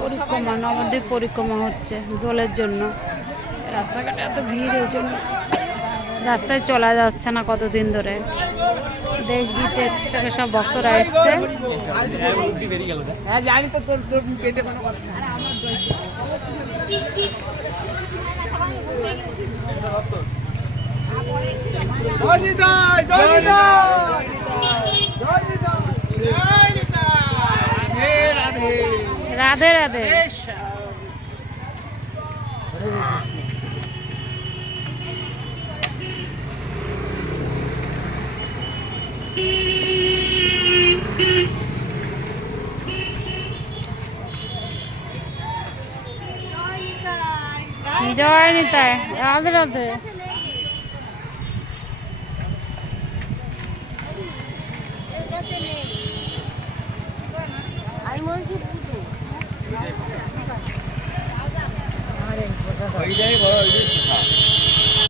পরিক্রমা, নবদ্বীপ পরিক্রমা হচ্ছে দোলের জন্য। রাস্তাঘাটে এত ভিড়, এই জন্য রাস্তায় চলা যাচ্ছে না কতদিন ধরে। দেশ বিদেশ থেকে সব ভক্তরা এসছে। রাধে রাধে। জয় নিতাই, রাধে রাধে। ওই যাই বড়